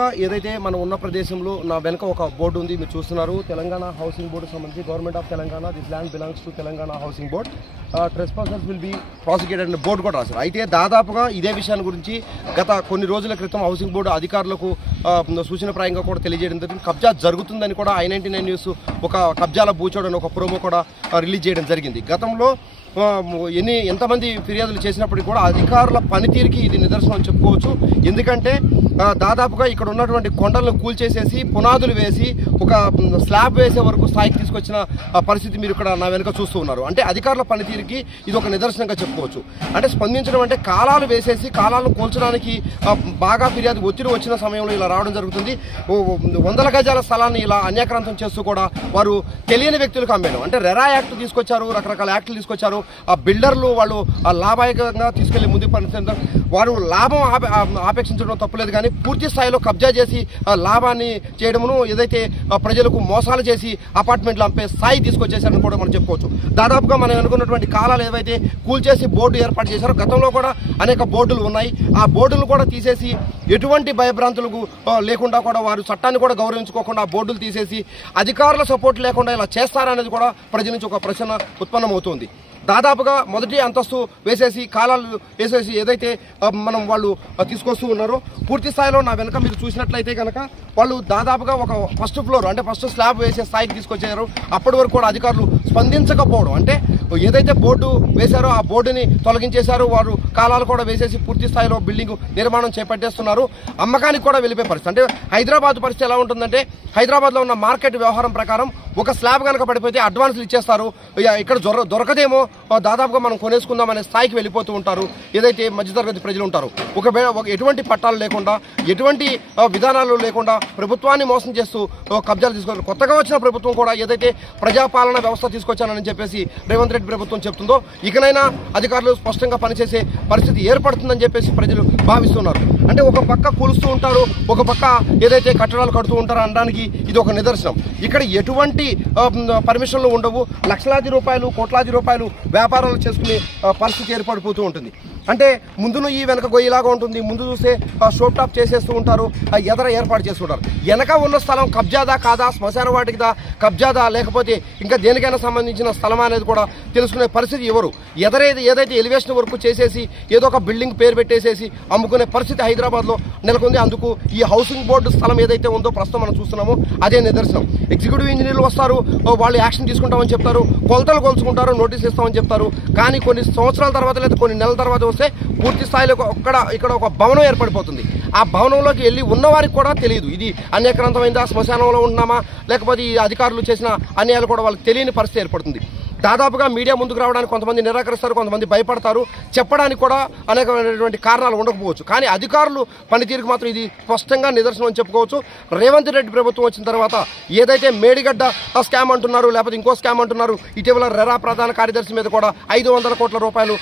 దాదాపుగా ఏదైతే మనం ఉన్న ప్రదేశంలో నా వెనక ఒక బోర్డు ఉంది, మీరు చూస్తున్నారు. తెలంగాణ హౌసింగ్ బోర్డు సంబంధించి government of Telangana, this land belongs to Telangana housing board, trespassers will be prosecuted అనే బోర్డు కూడా రాశారు. అయితే దాదాపుగా ఇదే విషయాన్ని గురించి గత కొన్ని రోజుల క్రితం హౌసింగ్ బోర్డు అధికారులకు సూచనప్రాయంగా కూడా తెలియజేయడం జరిగింది. కబ్జా జరుగుతుందని కూడా I99 న్యూస్ ఒక కబ్జాల బూచోడు అని ఒక ప్రోమో కూడా రిలీజ్ చేయడం జరిగింది. గతంలో ఎంతమంది ఫిర్యాదులు చేసినప్పటికీ కూడా అధికారుల పనితీరుకి ఇది నిదర్శనం అని చెప్పుకోవచ్చు. ఎందుకంటే దాదాపుగా ఇక్కడ ఉన్నటువంటి కొండలను కూల్చేసేసి పునాదులు వేసి ఒక స్లాబ్ వేసే వరకు స్థాయికి తీసుకొచ్చిన పరిస్థితి మీరు ఇక్కడ నా వెనుక చూస్తూ ఉన్నారు. అంటే అధికారుల పనితీరుకి ఇది ఒక నిదర్శనంగా చెప్పుకోవచ్చు. అంటే స్పందించడం అంటే కాలాలు వేసేసి కాలాలను కూల్చడానికి బాగా ఫిర్యాదు ఒత్తిడి వచ్చిన సమయంలో ఇలా రావడం జరుగుతుంది. 100 గజాల స్థలాన్ని ఇలా అన్యాక్రాంతం చేస్తూ కూడా వారు తెలియని వ్యక్తులకు అమ్మేయడం. అంటే రెరా యాక్ట్ తీసుకొచ్చారు, రకరకాల యాక్టులు తీసుకొచ్చారు. ఆ బిల్డర్లు వాళ్ళు లాభాయకంగా తీసుకెళ్లి ముందుకు పనిచేస్తారు. వారు లాభం ఆపేక్షించడం తప్పులేదు, కానీ పూర్తి స్థాయిలో కబ్జా చేసి లాభాన్ని చేయడమును ఏదైతే ప్రజలకు మోసాలు చేసి అపార్ట్మెంట్లు అమ్మే స్థాయి తీసుకొచ్చేసారని కూడా మనం చెప్పుకోవచ్చు. దాదాపుగా మనం అనుకున్నటువంటి కాలాలు ఏవైతే కూల్చేసి బోర్డు ఏర్పాటు చేశారో గతంలో కూడా అనేక బోర్డులు ఉన్నాయి. ఆ బోర్డులు కూడా తీసేసి ఎటువంటి భయభ్రాంతులకు లేకుండా కూడా వారు చట్టాన్ని కూడా గౌరవించుకోకుండా ఆ బోర్డులు తీసేసి అధికారుల సపోర్ట్ లేకుండా ఇలా చేస్తారనేది కూడా ప్రజల నుంచి ఒక ప్రశ్న ఉత్పన్నమవుతుంది. దాదాపుగా మొదటి అంతస్తు వేసేసి కాలాలు వేసేసి ఏదైతే మనం వాళ్ళు తీసుకొస్తూ ఉన్నారో పూర్తి స్థాయిలో నా వెనక మీరు చూసినట్లయితే కనుక వాళ్ళు దాదాపుగా ఒక ఫస్ట్ ఫ్లోర్ అంటే ఫస్ట్ స్లాబ్ వేసే స్థాయికి తీసుకొచ్చారు. అప్పటి వరకు కూడా అధికారులు స్పందించకపోవడం, అంటే ఏదైతే బోర్డు వేశారో ఆ బోర్డుని తొలగించేశారు. వారు కాలాలు కూడా వేసేసి పూర్తి స్థాయిలో బిల్డింగ్ నిర్మాణం చేపట్టేస్తున్నారు. అమ్మకానికి కూడా వెళ్ళిపోయే పరిస్థితి. అంటే హైదరాబాద్ పరిస్థితి ఎలా ఉంటుందంటే హైదరాబాద్లో ఉన్న మార్కెట్ వ్యవహారం ప్రకారం ఒక స్లాబ్ కనుక పడిపోతే అడ్వాన్స్లు ఇచ్చేస్తారు. ఇక్కడ దొరకదేమో దాదాపుగా మనం కొనేసుకుందాం అనే స్థాయికి వెళ్ళిపోతూ ఉంటారు ఏదైతే మధ్యతరగతి ప్రజలు ఉంటారు. ఎటువంటి పట్టాలు లేకుండా ఎటువంటి విధానాలు లేకుండా ప్రభుత్వాన్ని మోసం చేస్తూ కబ్జాలు తీసుకొని కొత్తగా వచ్చిన ప్రభుత్వం కూడా ఏదైతే ప్రజాపాలన వ్యవస్థ తీసుకొచ్చానని చెప్పేసి రేవంత్ రెడ్డి ప్రభుత్వం చెప్తుందో ఇకనైనా అధికారులు స్పష్టంగా పనిచేసే పరిస్థితి ఏర్పడుతుందని చెప్పేసి ప్రజలు భావిస్తున్నారు. అంటే ఒక పక్క కూలుస్తూ ఉంటారు, ఒక పక్క ఏదైతే కట్టడాలు కడుతూ ఉంటారో అనడానికి ఇది ఒక నిదర్శనం. ఇక్కడ ఎటువంటి పర్మిషన్లు ఉండవు. లక్షలాది రూపాయలు కోట్లాది రూపాయలు వ్యాపారాలు చేసుకునే పరిస్థితి ఏర్పడిపోతూ ఉంటుంది. అంటే ముందును ఈ వెనక గొయ్యిలాగా ఉంటుంది. ముందు చూస్తే షోప్ టాప్ చేసేస్తూ ఉంటారు, ఎదర ఏర్పాటు చేస్తుంటారు. వెనక ఉన్న స్థలం కబ్జాదా కాదా, శ్మశాన వాటికిదా కబ్జాదా, లేకపోతే ఇంకా దేనికైనా సంబంధించిన స్థలం అనేది కూడా తెలుసుకునే పరిస్థితి ఎవరు. ఏదైతే ఎలివేషన్ వర్క్ చేసేసి ఏదో ఒక బిల్డింగ్ పేరు పెట్టేసేసి అమ్ముకునే పరిస్థితి హైదరాబాద్లో నెలకొంది. అందుకు ఈ హౌసింగ్ బోర్డు స్థలం ఏదైతే ఉందో ప్రస్తుతం మనం చూస్తున్నామో అదే నిదర్శనం. ఎగ్జిక్యూటివ్ ఇంజనీర్లు వస్తారు, వాళ్ళు యాక్షన్ తీసుకుంటామని చెప్తారు, కొలతలు కొలుచుకుంటారు, నోటీస్ ఇస్తామని చెప్తారు. కానీ కొన్ని సంవత్సరాల తర్వాత లేదా కొన్ని నెలల తర్వాత వస్తే పూర్తి స్థాయిలో ఇక్కడ ఒక భవనం ఏర్పడిపోతుంది. ఆ భవనంలోకి వెళ్ళి ఉన్నవారికి కూడా తెలియదు ఇది అన్యాక్రాంతమైందా, శ్మశానంలో ఉన్నామా, లేకపోతే ఈ అధికారులు చేసిన అన్యాయాలు కూడా వాళ్ళకి తెలియని పరిస్థితి ఏర్పడుతుంది. దాదాపుగా మీడియా ముందుకు రావడానికి కొంతమంది నిరాకరిస్తారు, కొంతమంది భయపడతారు. చెప్పడానికి కూడా అనేకమైనటువంటి కారణాలు ఉండకపోవచ్చు. కానీ అధికారులు పనితీరుకు మాత్రం ఇది స్పష్టంగా నిదర్శనం అని చెప్పుకోవచ్చు. రేవంత్ రెడ్డి ప్రభుత్వం వచ్చిన తర్వాత ఏదైతే మేడిగడ్డ స్కామ్ అంటున్నారు, లేకపోతే ఇంకో స్కామ్ అంటున్నారు, ఇటీవల రెరా ప్రధాన కార్యదర్శి మీద కూడా 500 కోట్ల రూపాయలు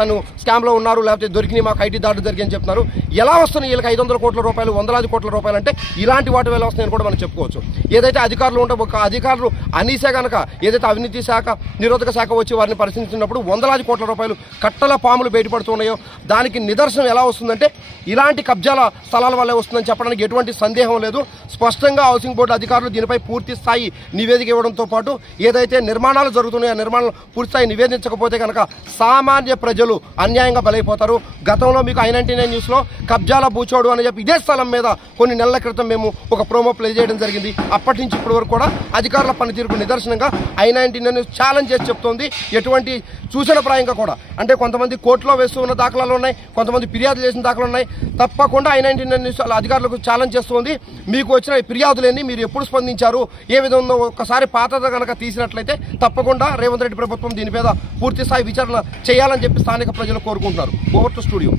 తను స్కామ్లో ఉన్నారు, లేకపోతే దొరికినాయి, మాకు ఐటీ దాడులు జరిగాయని చెప్తున్నారు. ఎలా వస్తున్నాయి వీళ్ళకి 500 కోట్ల రూపాయలు, 100 కోట్ల రూపాయలు అంటే ఇలాంటి వాటి వల్ల వస్తున్నాయని కూడా మనం చెప్పుకోవచ్చు. ఏదైతే అధికారులు ఉంటే ఒక అధికారులు అనీసే కనుక ఏదైతే అవినీతి శాఖ నిరోధక శాఖ వచ్చి వారిని పరిశీలించినప్పుడు 100 కోట్ల రూపాయలు కట్టల పాములు బయటపడుతున్నాయో దానికి నిదర్శనం ఎలా వస్తుందంటే ఇలాంటి కబ్జాల స్థలాల వల్లే వస్తుందని చెప్పడానికి ఎటువంటి సందేహం లేదు. స్పష్టంగా హౌసింగ్ బోర్డు అధికారులు దీనిపై పూర్తి స్థాయి నివేదిక ఇవ్వడంతో పాటు ఏదైతే నిర్మాణాలు జరుగుతున్నాయో ఆ నిర్మాణాలు పూర్తి స్థాయి నివేదించకపోతే కనుక సామాన్య ప్రజలు అన్యాయంగా బలైపోతారు. గతంలో మీకు I99 న్యూస్లో కబ్జాల బూచోడు అని చెప్పి ఇదే స్థలం మీద కొన్ని నెలల క్రితం మేము ఒక ప్రోమో ప్లే చేయడం జరిగింది. అప్పటి నుంచి ఇప్పటి వరకు కూడా అధికారుల పనితీరుకు నిదర్శనంగా I99 న్యూస్ ఛాలెంజ్ చేసి చెప్తోంది. ఎటువంటి సూచనప్రాయంగా కూడా అంటే కొంతమంది కోర్టులో వేస్తూ ఉన్న దాఖలాలు ఉన్నాయి, కొంతమంది ఫిర్యాదు చేసిన దాఖలాలు ఉన్నాయి. తప్పకుండా I99 న్యూస్ అధికారులకు ఛాలెంజ్ చేస్తుంది. మీకు వచ్చిన ఫిర్యాదులన్నీ మీరు ఎప్పుడు స్పందించారు, ఏ విధంగా ఒక్కసారి పాతగా కనుక తీసినట్లయితే తప్పకుండా రేవంత్ రెడ్డి ప్రభుత్వం దీని మీద పూర్తి స్థాయి విచారణ చేయాలని చెప్పి స్థానిక ప్రజలు కోరుకుంటున్నారు. Over to studio.